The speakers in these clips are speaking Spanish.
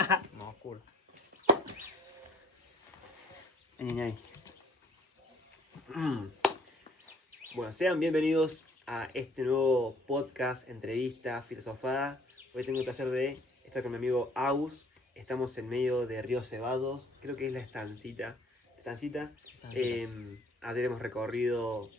Más oscuro. Bueno, sean bienvenidos a este nuevo podcast, entrevista, filosofada. Hoy tengo el placer de estar con mi amigo Agus. Estamos en medio de Río Ceballos, creo que es la estancita. Ayer hemos recorrido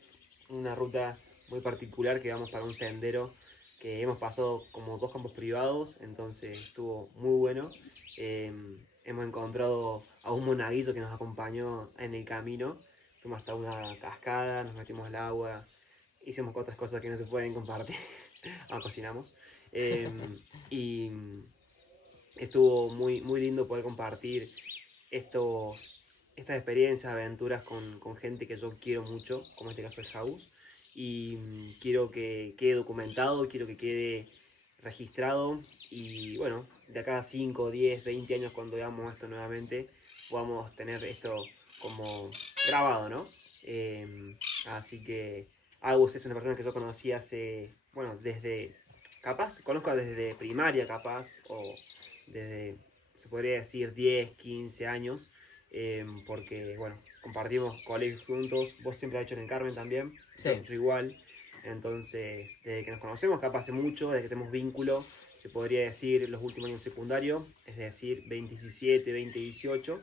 una ruta muy particular que vamos para un sendero que hemos pasado como 2 campos privados, entonces estuvo muy bueno. Hemos encontrado a un monaguillo que nos acompañó en el camino. Fuimos hasta una cascada, nos metimos al agua, hicimos otras cosas que no se pueden compartir. Cocinamos. Y estuvo muy lindo poder compartir estas experiencias, aventuras con gente que yo quiero mucho, como en este caso es Agus. Y quiero que quede documentado, quiero que quede registrado. Y bueno, de acá a 5, 10, 20 años, cuando veamos esto nuevamente, podamos tener esto como grabado, ¿no? Así que Agus es una persona que yo conocí hace, bueno, conozco desde primaria capaz, o desde, se podría decir, 10, 15 años, porque, bueno, compartimos colegios juntos. Vos siempre has hecho en el Carmen también, Sí. yo igual. Entonces, desde que nos conocemos, capaz hace mucho, desde que tenemos vínculo, se podría decir los últimos años secundario, es decir, 2017, 2018.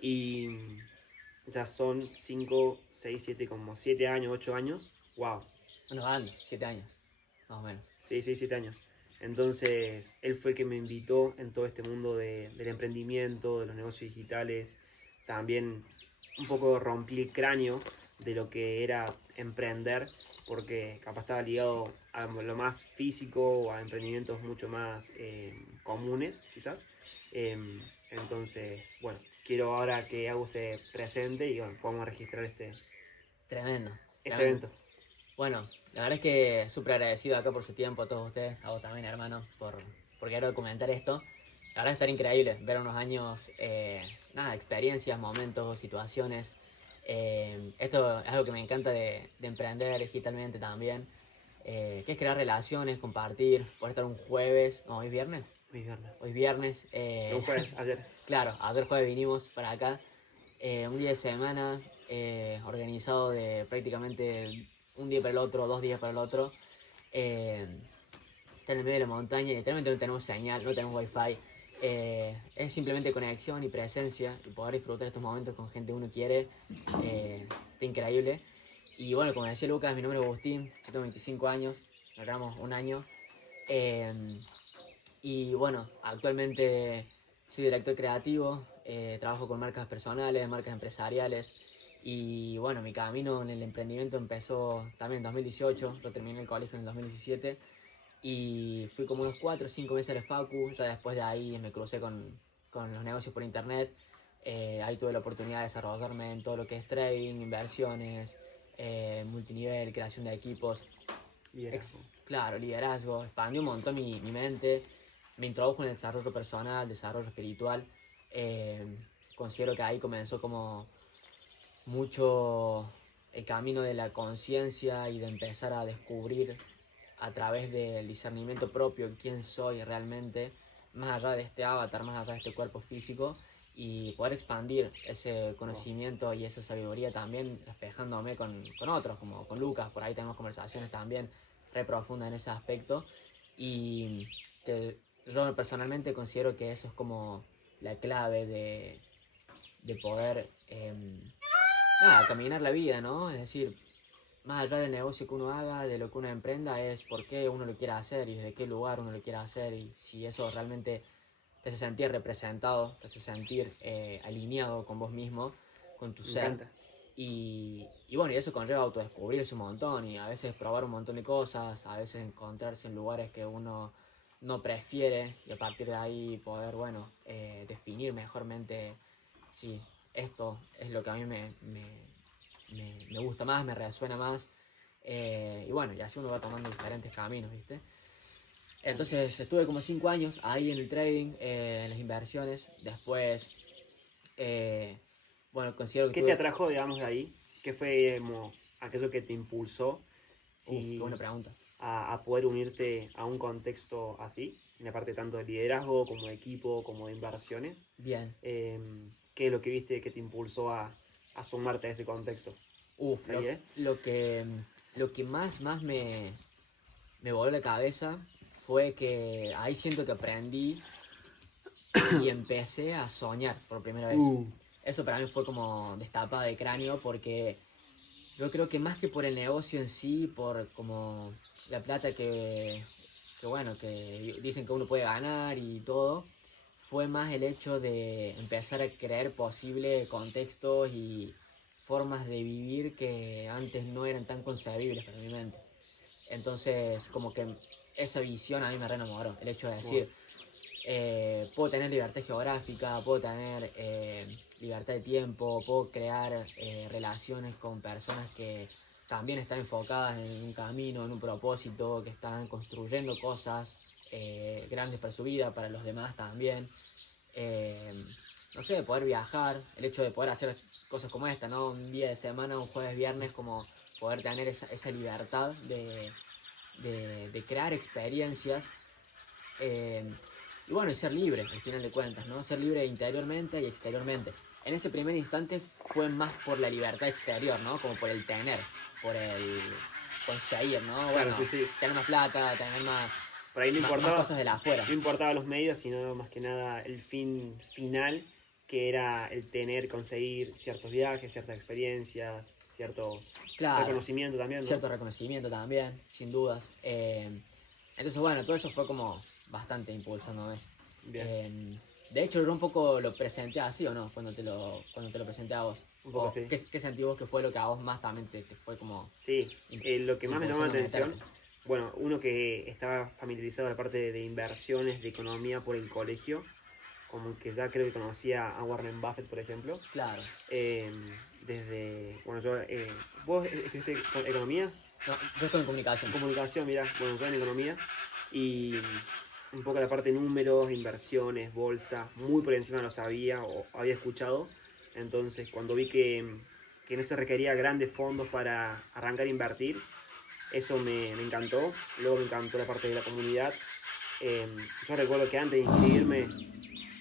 Y ya son 5, 6, 7, como 7 años, 8 años. ¡Wow! Una banda, 7 años, más o menos. Sí, 6, 7 años. Entonces, él fue el que me invitó en todo este mundo del emprendimiento, de los negocios digitales. También un poco rompí el cráneo de lo que era emprender, porque capaz estaba ligado a lo más físico o a emprendimientos mucho más comunes, quizás. Entonces, bueno, quiero ahora que Agus se presente y bueno, podamos registrar Tremendo, este tremendo. evento. Bueno, la verdad es que súper agradecido acá por su tiempo, a todos ustedes, a vos también, hermano, por querer documentar esto. La verdad es que está increíble ver unos años, experiencias, momentos, situaciones. Esto es algo que me encanta de emprender digitalmente también, que es crear relaciones, compartir, por estar un jueves, no, hoy es viernes. Mi viernes. Hoy viernes, Un jueves, ayer. claro, ayer jueves vinimos para acá, un día de semana organizado de prácticamente un día para el otro, 2 días para el otro. Está en el medio de la montaña y literalmente no tenemos señal, no tenemos wifi. Es simplemente conexión y presencia y poder disfrutar estos momentos con gente que uno quiere. Está increíble. Y bueno, como decía Lucas, mi nombre es Agustín, yo tengo 25 años, nos llevamos un año. Eh, y bueno, actualmente soy director creativo, trabajo con marcas personales, marcas empresariales. Y bueno, mi camino en el emprendimiento empezó también en 2018, yo terminé el colegio en el 2017 y fui como unos 4 o 5 meses a la facu, ya después de ahí me crucé con los negocios por internet, ahí tuve la oportunidad de desarrollarme en todo lo que es trading, inversiones, multinivel, creación de equipos. Liderazgo. Claro, liderazgo, expandió un montón mi mente, me introdujo en el desarrollo personal, desarrollo espiritual. Eh, Considero que ahí comenzó como mucho el camino de la conciencia y de empezar a descubrir a través del discernimiento propio quién soy realmente, más allá de este avatar, más allá de este cuerpo físico, y poder expandir ese conocimiento y esa sabiduría también despejándome con otros, como con Lucas. Por ahí tenemos conversaciones también re profundas en ese aspecto, y yo personalmente considero que eso es como la clave de poder caminar la vida, ¿no? Es decir, más allá del negocio que uno haga, de lo que uno emprenda, es por qué uno lo quiere hacer y desde qué lugar uno lo quiere hacer, y si eso realmente te hace sentir representado, te hace sentir alineado con vos mismo, con tu Me ser. encanta. Y bueno, y eso conlleva autodescubrirse un montón y a veces probar un montón de cosas, a veces encontrarse en lugares que uno no prefiere y a partir de ahí poder, bueno, definir mejormente si esto es lo que a mí me gusta más, me resuena más. Y bueno, y así uno va tomando diferentes caminos, ¿viste? Entonces estuve como 5 años ahí en el trading, en las inversiones. Después, bueno, considero que ¿Qué te tuve... atrajo, digamos, de ahí? ¿Qué fue aquello que te impulsó? Qué buena Si pregunta. a poder unirte a un contexto así, en la parte tanto de liderazgo como de equipo, como de inversiones? Bien. ¿Qué es lo que viste que te impulsó a sumarte a ese contexto? Uf, ¿Sí, lo que más me voló la cabeza fue que ahí siento que aprendí y empecé a soñar por primera vez. Eso para mí fue como destapada de cráneo porque yo creo que más que por el negocio en sí, por como la plata que bueno, que dicen que uno puede ganar y todo, fue más el hecho de empezar a crear posible contextos y formas de vivir que antes no eran tan concebibles para mi mente. Entonces, como que esa visión a mí me re enamoró. El hecho de Wow. decir, puedo tener libertad geográfica, puedo tener libertad de tiempo, puedo crear relaciones con personas que también están enfocadas en un camino, en un propósito, que están construyendo cosas grandes para su vida, para los demás también. Eh, no sé, poder viajar, el hecho de poder hacer cosas como esta, ¿no? Un día de semana, un jueves, viernes, como poder tener esa libertad de crear experiencias y bueno, y ser libre, al final de cuentas, ¿no? Ser libre interiormente y exteriormente. En ese primer instante fue más por la libertad exterior, ¿no? Como por el tener, por el conseguir, ¿no? Claro, Bueno, sí, sí. tener más plata, tener Por ahí más cosas de la afuera. no importaba los medios, sino más que nada el fin final, que era el tener, conseguir ciertos viajes, ciertas experiencias, cierto Claro, reconocimiento también, ¿no? cierto reconocimiento también, sin dudas. Entonces, bueno, todo eso fue como bastante impulsándome. Bien, Eh, de hecho, yo un poco lo presenté así, ¿o no? Cuando te lo presenté a vos. un poco O, así. ¿qué sentís vos que fue lo que a vos más también te fue como Sí, lo que más me llamó la impulsando a atención, meterte? bueno, uno que estaba familiarizado de la parte de inversiones, de economía por el colegio, como que ya creo que conocía a Warren Buffett, por ejemplo. Claro. Eh, desde, bueno, ¿vos estudiaste economía? No, yo estoy en comunicación. Comunicación, mira, bueno, yo en economía y un poco la parte de números, inversiones, bolsa, muy por encima lo sabía o había escuchado. Entonces, cuando vi que no se requería grandes fondos para arrancar a invertir, eso me encantó. Luego me encantó la parte de la comunidad. Eh, yo recuerdo que antes de inscribirme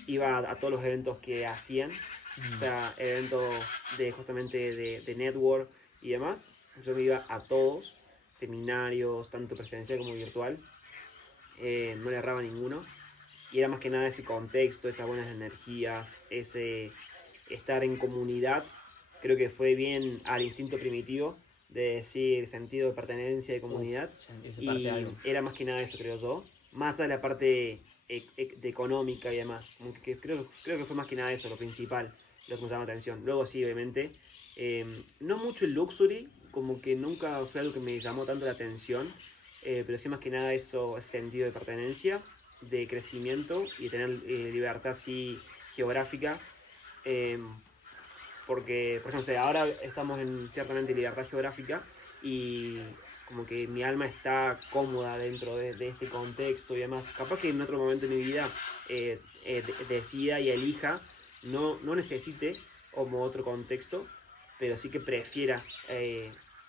iba a todos los eventos que hacían, o sea, eventos de justamente de network y demás. Yo me iba a todos, seminarios, tanto presencial como virtual, no le erraba ninguno. Y era más que nada ese contexto, esas buenas energías, ese estar en comunidad. Creo que fue bien al instinto primitivo de decir sentido de pertenencia, de Uf, comunidad. sentirse parte de Y algo. era más que nada eso, creo yo. Más a la parte de económica y demás. Como que creo que fue más que nada eso, lo principal, lo que me llamó la atención. Luego sí, obviamente, no mucho el luxury, como que nunca fue algo que me llamó tanto la atención, pero sí más que nada eso, ese sentido de pertenencia, de crecimiento y tener libertad así geográfica. eh, Porque, por ejemplo, ahora estamos en ciertamente libertad geográfica y como que mi alma está cómoda dentro de este contexto y demás. Capaz que en otro momento de mi vida decida y elija, no necesite como otro contexto, pero sí que prefiera,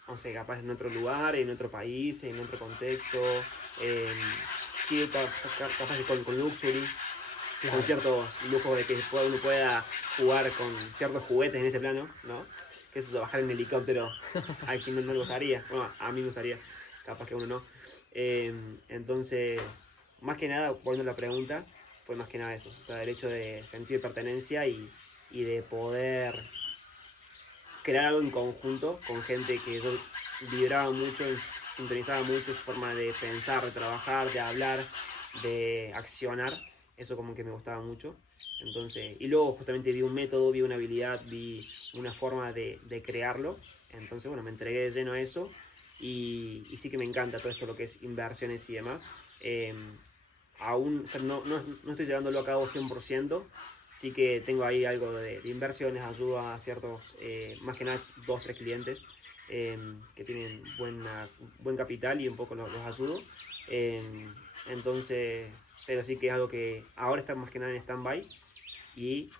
no sé, capaz en otro lugar, en otro país, en otro contexto, eh, sí, capaz que con luxury, con Claro. ciertos lujos de que uno pueda jugar con ciertos juguetes en este plano, ¿no? Que es eso, bajar en helicóptero, a quien no le gustaría, bueno, a mí me gustaría, capaz que a uno no. Entonces, más que nada, volviendo a la pregunta, fue más que nada eso, o sea, el hecho de sentir pertenencia y de poder crear algo en conjunto con gente que yo vibraba mucho, sintonizaba mucho su forma de pensar, de trabajar, de hablar, de accionar. Eso como que me gustaba mucho. Entonces, y luego justamente vi un método, vi una habilidad, vi una forma de crearlo. Entonces, bueno, me entregué de lleno a eso y sí que me encanta todo esto, lo que es inversiones y demás. Eh, Aún, o sea, no estoy llevándolo a cabo 100%, sí que tengo ahí algo de inversiones, ayuda a ciertos, más que nada 2, 3 clientes que tienen buen capital y un poco los ayudo. Eh, entonces, pero sí que es algo que ahora está más que nada en stand-by y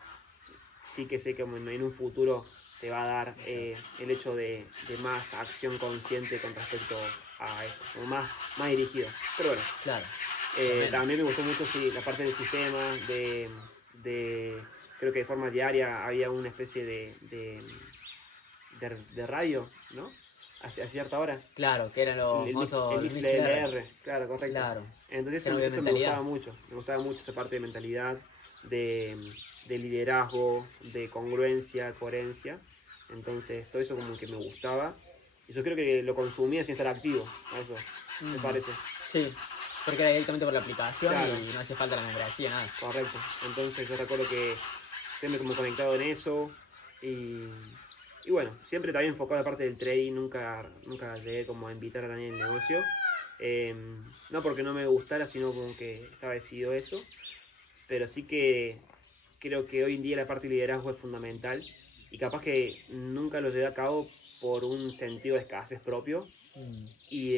sí que sé que en un futuro se va a dar el hecho de más acción consciente con respecto a eso, como más dirigido. Pero bueno, Claro. también me gustó mucho sí, la parte del sistema, creo que de forma diaria había una especie de radio, ¿no? A cierta hora. Claro, que eran los El famosos mix mix LR. LR, claro, correcto. Claro. Entonces Era muy de eso me mentalidad. gustaba mucho esa parte de mentalidad, de, de liderazgo, de congruencia, coherencia. Entonces todo eso como que me gustaba. Y yo creo que lo consumía sin estar activo, a eso, me parece. Sí, porque era directamente por la aplicación Claro. y no hace falta la membresía, nada. Correcto. Entonces yo recuerdo que siempre como conectado en eso. Y bueno, siempre también enfocado a la parte del trading, nunca llegué como a invitar a nadie en el negocio. No porque no me gustara, sino como que estaba decidido eso. Pero sí que creo que hoy en día la parte de liderazgo es fundamental. Y capaz que nunca lo llevé a cabo por un sentido de escasez propio. Y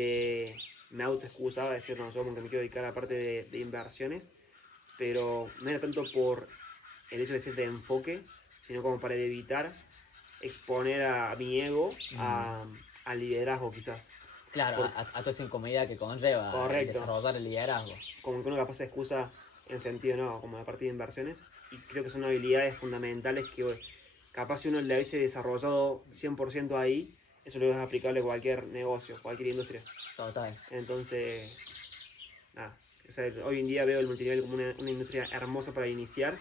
me autoexcusaba de decir, no, yo como que me quiero dedicar a la parte de inversiones. Pero no era tanto por el hecho de ser de enfoque, sino como para evitar exponer a mi ego al liderazgo quizás. Claro, Por- a toda esa incomodidad que conlleva el Correcto. desarrollar el liderazgo. Como que uno capaz se excusa en sentido, no, como la parte de inversiones. Y creo que son habilidades fundamentales que capaz si uno le hubiese desarrollado 100% ahí, eso lo es aplicable a cualquier negocio, cualquier industria. Total. Entonces, nada. O sea, hoy en día veo el multinivel como una industria hermosa para iniciar.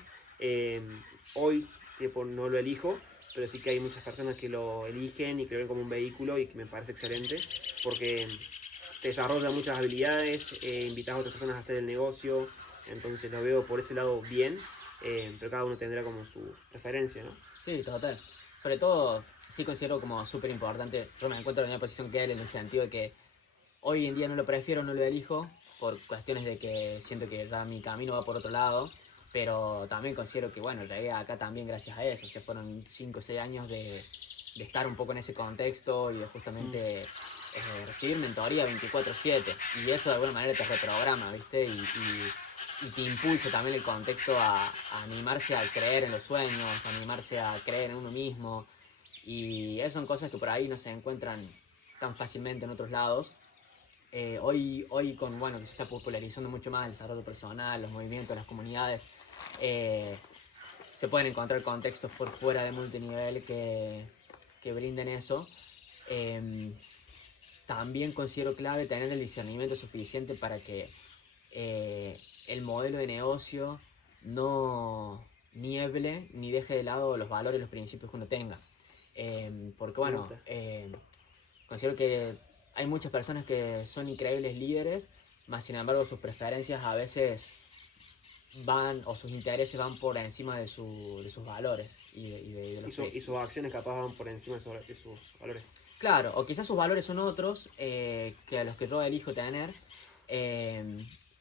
Hoy, tipo, no lo elijo, pero sí que hay muchas personas que lo eligen y que lo ven como un vehículo y que me parece excelente porque te desarrolla muchas habilidades, invitas a otras personas a hacer el negocio, entonces lo veo por ese lado bien, pero cada uno tendrá como su preferencia, ¿no? Sí, total. Sobre todo, sí considero como súper importante. Yo me encuentro en la posición que él en el sentido de que hoy en día no lo prefiero, no lo elijo, por cuestiones de que siento que ya mi camino va por otro lado, pero también considero que, bueno, llegué acá también gracias a eso. Se fueron 5 o 6 años de estar un poco en ese contexto y de justamente recibir mentoría 24/7. Y eso de alguna manera te reprograma, ¿viste? Y te impulsa también el contexto a animarse a creer en los sueños, a animarse a creer en uno mismo. Y esas son cosas que por ahí no se encuentran tan fácilmente en otros lados. Hoy con, bueno, que se está popularizando mucho más el desarrollo personal, los movimientos, las comunidades, se pueden encontrar contextos por fuera de multinivel que brinden eso. También considero clave tener el discernimiento suficiente para que el modelo de negocio no nieble ni deje de lado los valores y los principios que uno tenga. Porque bueno, considero que hay muchas personas que son increíbles líderes, más sin embargo sus preferencias a veces van, o sus intereses van por encima de sus valores Y sus acciones capaz van por encima de sus valores. Claro, o quizás sus valores son otros que a los que yo elijo tener,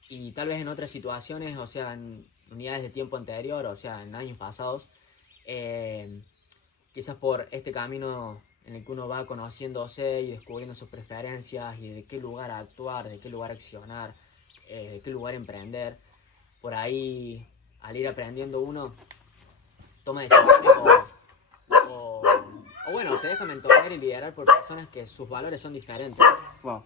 y tal vez en otras situaciones, o sea, en unidades de tiempo anterior, o sea, en años pasados, quizás por este camino en el que uno va conociéndose y descubriendo sus preferencias y de qué lugar actuar, de qué lugar accionar, de qué lugar emprender, por ahí al ir aprendiendo uno toma decisiones o bueno, se deja mentorear y liderar por personas que sus valores son diferentes. Wow.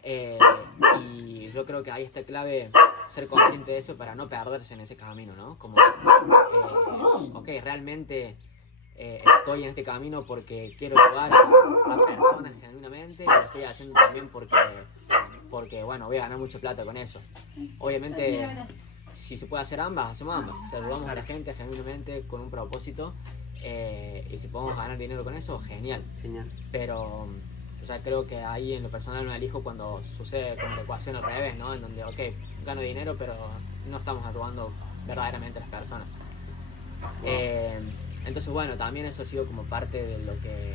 Y yo creo que ahí está clave ser consciente de eso para no perderse en ese camino, ¿no? Como, ok, realmente estoy en este camino porque quiero ayudar a personas genuinamente y lo estoy haciendo también porque, bueno, voy a ganar mucha plata con eso. Obviamente, si se puede hacer ambas, hacemos ambas. O sea, ayudamos a la gente genuinamente con un propósito. Y si podemos ganar dinero con eso, genial. Genial. Pero o sea, creo que ahí en lo personal no elijo cuando sucede con la ecuación al revés, ¿no? En donde, ok, gano dinero, pero no estamos ayudando verdaderamente a las personas. Wow. Entonces, bueno, también eso ha sido como parte de lo que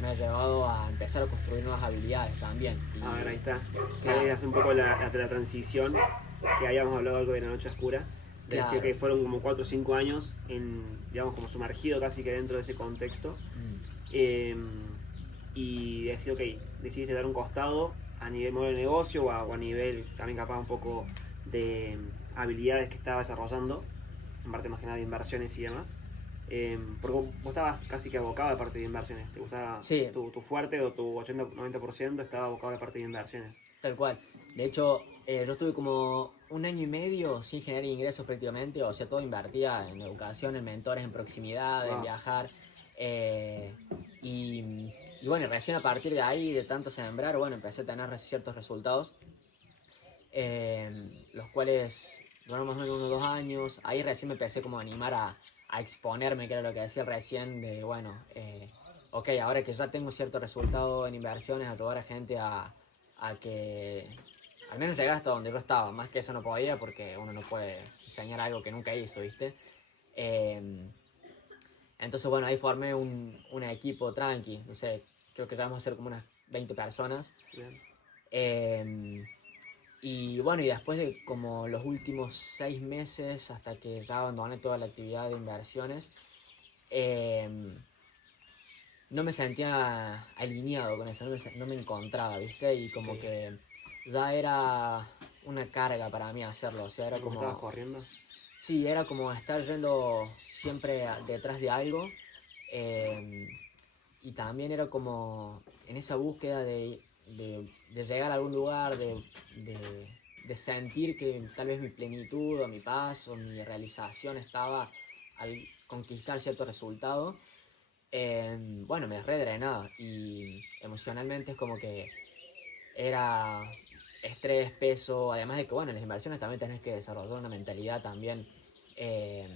me ha llevado a empezar a construir nuevas habilidades también. Y, A ver, ahí está. claro. Que hace un poco la transición, que habíamos hablado algo de la noche oscura. De decir que fueron como 4 o 5 años digamos, como sumergido casi que dentro de ese contexto. Y decir, ok, decidiste dar un costado a nivel modelo de negocio o a nivel también capaz un poco de habilidades que estaba desarrollando, en parte más que nada de inversiones y demás. Porque vos estabas casi que abocado a la parte de inversiones. Te gustaba Sí, tu fuerte o tu 80-90% estaba abocado a la parte de inversiones. tal cual. De hecho, yo estuve como un año y medio sin generar ingresos prácticamente, o sea, todo invertía en educación, en mentores, en proximidad, en Wow. viajar. eh, y bueno, recién a partir de ahí, de tanto sembrar, bueno, empecé a tener ciertos resultados, los cuales duraron más o menos unos 2 años. Ahí recién me empecé como a animar a exponerme, que era lo que decía recién, de bueno, ok, ahora que ya tengo cierto resultado en inversiones, ayudar a gente a que al menos llegar hasta donde yo estaba. Más que eso no podía porque uno no puede diseñar algo que nunca hizo, ¿viste? Eh, entonces, bueno, ahí formé un equipo tranqui, no sé, creo que ya vamos a ser como unas 20 personas. Bien. Eh, y bueno, y después de como los últimos 6 meses, hasta que ya abandoné toda la actividad de inversiones, eh, no me sentía alineado con eso, no me encontraba, ¿viste? Y Ok. como que ya era una carga para mí hacerlo, o sea, era ¿Cómo estabas como, corriendo? sí, era como estar yendo siempre detrás de algo. eh, y también era como en esa búsqueda de llegar a algún lugar, de sentir que tal vez mi plenitud o mi paz o mi realización estaba al conquistar cierto resultado. Bueno, me redrenaba y emocionalmente es como que era estrés, peso, además de que, bueno, en las inversiones también tenés que desarrollar una mentalidad también, eh,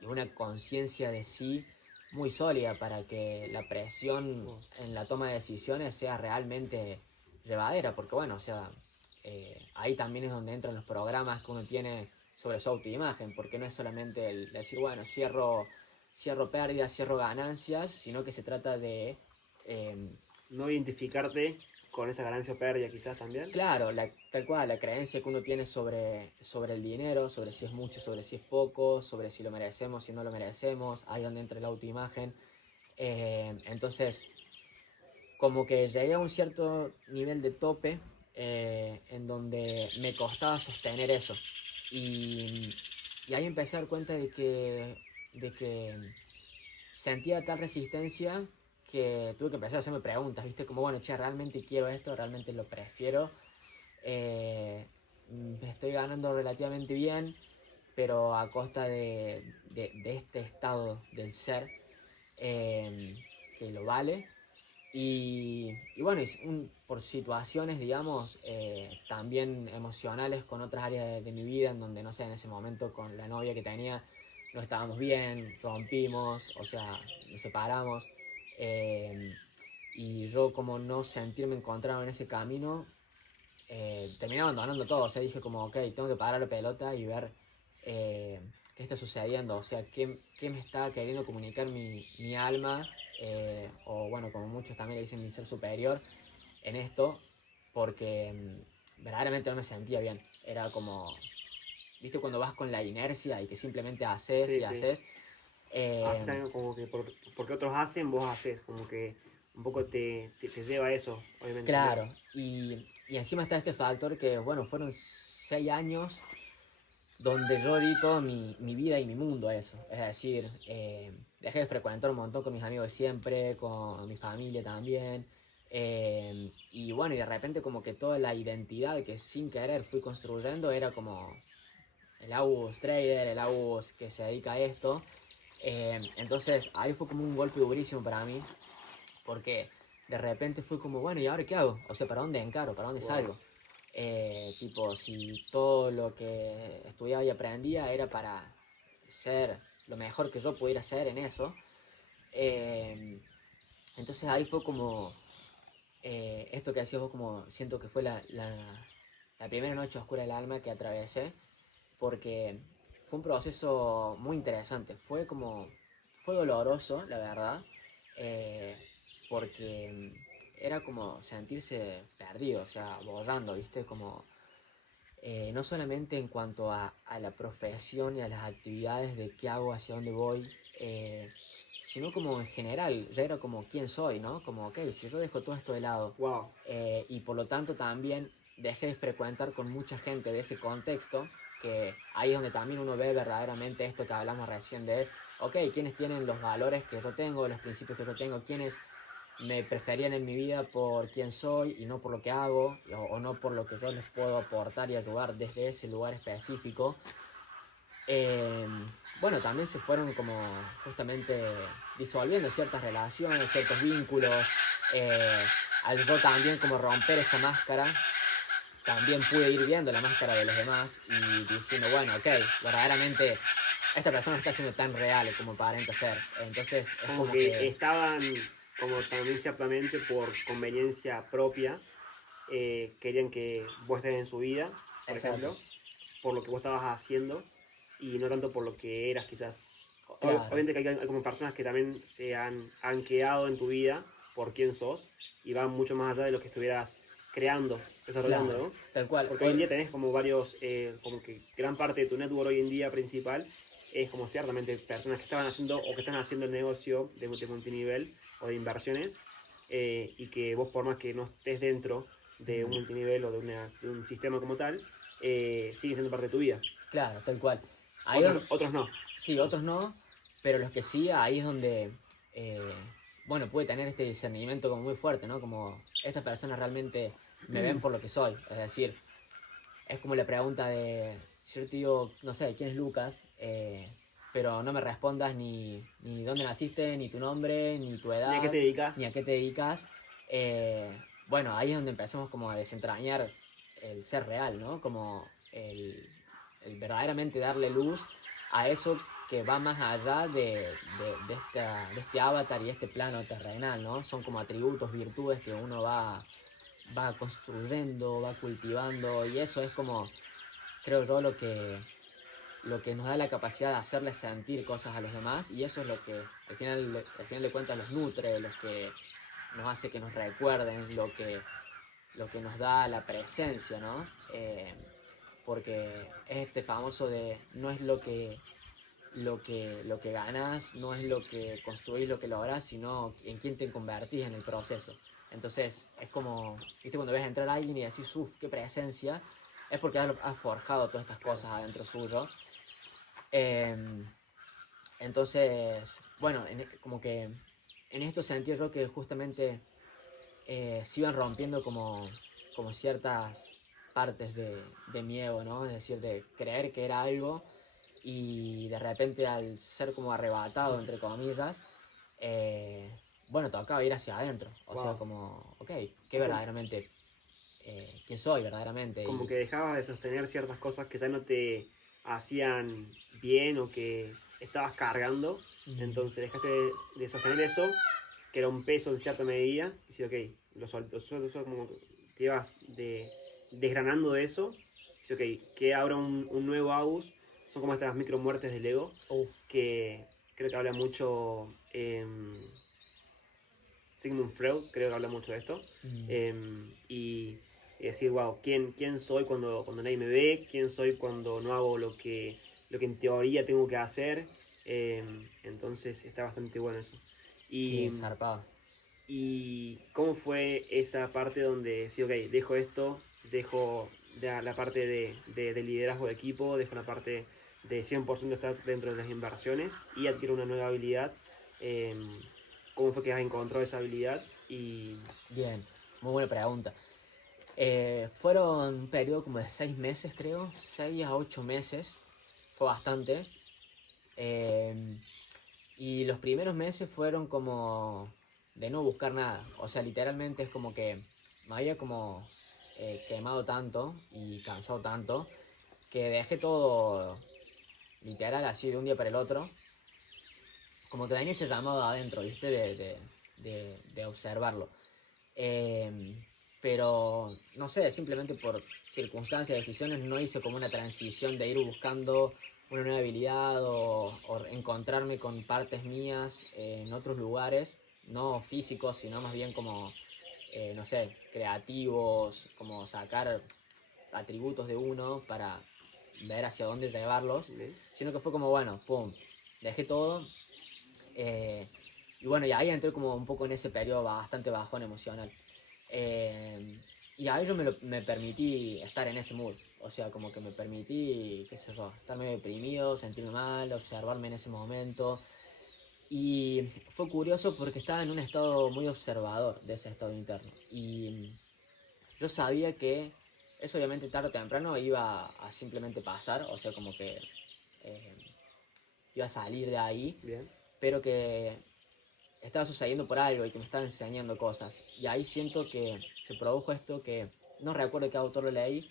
y una conciencia de sí muy sólida para que la presión Oh. en la toma de decisiones sea realmente llevadera, porque bueno, o sea, ahí también es donde entran los programas que uno tiene sobre su autoimagen, porque no es solamente el decir, bueno, cierro pérdidas, cierro ganancias, sino que se trata de eh, No identificarte con esa ganancia o pérdida quizás también. claro, tal cual, la creencia que uno tiene sobre el dinero, sobre si es mucho, sobre si es poco, sobre si lo merecemos, si no lo merecemos, ahí donde entra la autoimagen. Entonces, como que llegué a un cierto nivel de tope, en donde me costaba sostener eso. Y, y ahí empecé a dar cuenta de que sentía tal resistencia que tuve que empezar a hacerme preguntas, ¿viste? Como, bueno, che, ¿realmente quiero esto? ¿Realmente lo prefiero? eh, Estoy ganando relativamente bien, pero a costa de este estado del ser, eh, que lo vale. Y bueno, por situaciones, digamos, también emocionales con otras áreas de mi vida, en donde, no sé, en ese momento con la novia que tenía, no estábamos bien, rompimos, o sea, nos separamos. eh, y yo como no sentirme encontrado en ese camino, terminé abandonando todo. O sea, dije como, ok, tengo que parar la pelota y ver, qué está sucediendo. O sea, qué me está queriendo comunicar mi alma, o bueno, como muchos también le dicen mi ser superior en esto, porque verdaderamente no me sentía bien. Era como, viste, cuando vas con la inercia y que simplemente haces Sí, y sí. haces. Haces eh, también como que porque otros hacen, vos haces. Como que un poco te lleva a eso, obviamente también. claro, y encima está este factor que, bueno, fueron 6 años donde yo di toda mi vida y mi mundo a eso. Es decir, dejé de frecuentar un montón con mis amigos de siempre, con mi familia también. Y bueno, y de repente como que toda la identidad que sin querer fui construyendo era como el Agus trader, el Agus que se dedica a esto. Entonces ahí fue como un golpe durísimo para mí, porque de repente fue como, bueno, ¿y ahora qué hago? O sea, ¿para dónde encaro? ¿Para dónde Wow. salgo? Tipo, si todo lo que estudiaba y aprendía era para ser lo mejor que yo pudiera ser en eso. eh, entonces ahí fue como, esto que decías vos, como siento que fue la primera noche oscura del alma que atravesé, porque fue un proceso muy interesante. Fue doloroso, la verdad, eh, porque era como sentirse perdido, o sea, borrando, ¿viste? Como, no solamente en cuanto a la profesión y a las actividades de qué hago, hacia dónde voy, sino como en general, ya era como quién soy, ¿no? Como, ok, si yo dejo todo esto de lado, Wow. y por lo tanto también dejé de frecuentar con mucha gente de ese contexto, que ahí es donde también uno ve verdaderamente esto que hablamos recién de, ok, quiénes tienen los valores que yo tengo, los principios que yo tengo, quiénes me preferían en mi vida por quién soy y no por lo que hago, o no por lo que yo les puedo aportar y ayudar desde ese lugar específico. Eh, bueno, también se fueron como justamente disolviendo ciertas relaciones, ciertos vínculos. Al yo también como romper esa máscara, también pude ir viendo la máscara de los demás y diciendo, bueno, ok, verdaderamente esta persona no está siendo tan real como aparenta ser. Entonces es Como como que que... estaban, como también ciertamente por conveniencia propia, querían que vos estés en su vida, por Exacto, ejemplo, por lo que vos estabas haciendo y no tanto por lo que eras quizás. claro, Obviamente que hay como personas que también han quedado en tu vida por quién sos y van mucho más allá de lo que estuvieras creando, desarrollando, claro, ¿no? tal cual. Porque hoy en Hoy, día tenés como varios, como que gran parte de tu network hoy en día principal es como ciertamente personas que estaban haciendo o que están haciendo el negocio de multinivel o de inversiones y que vos por más que no estés dentro de un multinivel o de un sistema como tal, siguen siendo parte de tu vida. claro, tal cual. Ahí Otros no. sí, otros no, pero los que sí, ahí es donde, eh, bueno, puede tener este discernimiento como muy fuerte, ¿no? Como estas personas realmente me ven por lo que soy. Es decir, es como la pregunta de, si yo te digo, no sé, ¿quién es Lucas? Pero no me respondas ni dónde naciste, ni tu nombre, ni tu ¿Ni a qué edad, te dedicas? ni a qué te dedicas. Bueno, ahí es donde empezamos como a desentrañar el ser real, ¿no? Como el verdaderamente darle luz a eso que va más allá de este avatar y este plano terrenal, ¿no? Son como atributos, virtudes que uno va construyendo, va cultivando y eso es como, creo yo, lo que nos da la capacidad de hacerles sentir cosas a los demás y eso es lo que al final de cuentas los nutre, lo que nos hace que nos recuerden, lo que nos da la presencia, ¿no? Porque es este famoso de no es lo que ganas, no es lo que construís, lo que lográs, sino en quién te convertís en el proceso. Entonces, es como, viste, cuando ves entrar a alguien y decís, uff, qué presencia, es porque ha forjado todas estas Claro. cosas adentro suyo. Eh, entonces, bueno, como que en esto sentí yo que justamente se iban rompiendo como ciertas partes de mi ego, ¿no? Es decir, de creer que era algo y de repente al ser como arrebatado, entre comillas, eh, bueno, tocaba ir hacia adentro. O sea, Wow. como, ok, ¿qué Es como, verdaderamente, quién soy verdaderamente? como Y que dejabas de sostener ciertas cosas que ya no te hacían bien o que estabas cargando. Entonces dejaste de sostener eso, que era un peso en cierta medida. Y sí, ok, lo suelto, como te ibas desgranando de eso. Y sí, ok, que ahora un nuevo Agus. Son como estas micro muertes del ego uf, que creo que habla mucho Sigmund Freud, creo que habla mucho de esto. mm, Y decir, wow, ¿quién soy cuando nadie me ve? ¿Quién soy cuando no hago lo que en teoría tengo que hacer? Entonces está bastante bueno eso. Y, sí, zarpado. y cómo fue esa parte donde, sí, ok, dejo esto, dejo la parte de liderazgo de equipo, dejo la parte de 100% estar dentro de las inversiones y adquiero una nueva habilidad. em, ¿Cómo fue que has encontrado esa habilidad? Y Bien, muy buena pregunta. Fueron un periodo como de 6 meses, creo, 6 a 8 meses, fue bastante. Eh, y los primeros meses fueron como de no buscar nada, o sea, literalmente es como que me había como quemado tanto y cansado tanto que dejé todo literal así de un día para el otro, como que tenía ese llamado adentro, ¿viste? De observarlo. Eh, pero, no sé, simplemente por circunstancias, decisiones, no hice como una transición de ir buscando una nueva habilidad o encontrarme con partes mías en otros lugares, no físicos, sino más bien como, no sé, creativos, como sacar atributos de uno para ver hacia dónde llevarlos, ¿ok? sino que fue como, bueno, pum, dejé todo. eh, y bueno, y ahí entré como un poco en ese periodo bastante bajón emocional. Y a ello me permití estar en ese mood. O sea, como que me permití, qué sé yo, estar medio deprimido, sentirme mal, observarme en ese momento. Y fue curioso porque estaba en un estado muy observador de ese estado interno. Y yo sabía que eso obviamente tarde o temprano iba a simplemente pasar, o sea, como que eh, iba a salir de ahí, Bien. pero que estaba sucediendo por algo y que me estaba enseñando cosas. Y ahí siento que se produjo esto que no recuerdo qué autor lo leí,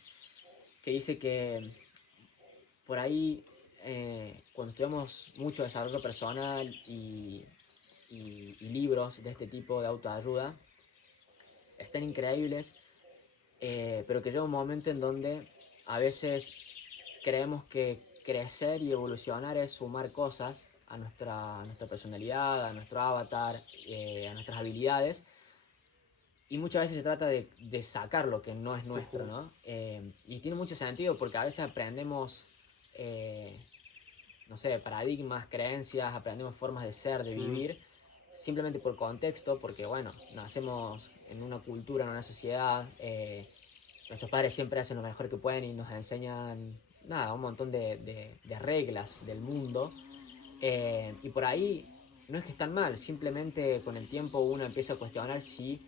que dice que por ahí cuando estudiamos mucho desarrollo personal y libros de este tipo de autoayuda, están increíbles, pero que llega un momento en donde a veces creemos que crecer y evolucionar es sumar cosas a nuestra personalidad, a nuestro avatar, a nuestras habilidades. Y muchas veces se trata de sacar lo que no es nuestro, ¿no? Y tiene mucho sentido porque a veces aprendemos, eh, no sé, paradigmas, creencias, aprendemos formas de ser, de vivir, simplemente por contexto, porque, bueno, nacemos en una cultura, en una sociedad, nuestros padres siempre hacen lo mejor que pueden y nos enseñan, nada, un montón de reglas del mundo. Y por ahí no es que están mal, simplemente con el tiempo uno empieza a cuestionar si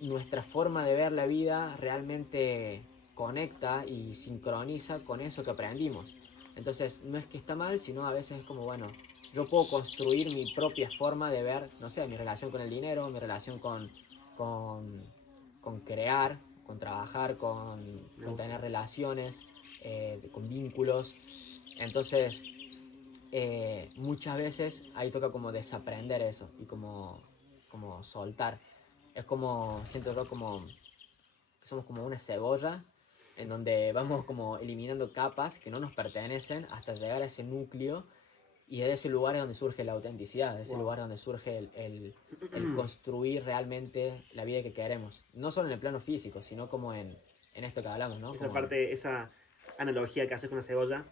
nuestra forma de ver la vida realmente conecta y sincroniza con eso que aprendimos. Entonces, no es que está mal, sino a veces es como, bueno, yo puedo construir mi propia forma de ver, no sé, mi relación con el dinero, mi relación con, con crear, con trabajar, con tener relaciones, con vínculos. Entonces, muchas veces ahí toca como desaprender eso y como soltar. Es como, siento yo como que somos como una cebolla en donde vamos como eliminando capas que no nos pertenecen hasta llegar a ese núcleo y de ese lugar es donde surge la autenticidad, de ese lugar donde surge el construir realmente la vida que queremos. No solo en el plano físico, sino como en esto que hablamos, ¿no? Esa Como parte, esa analogía que haces con la cebolla,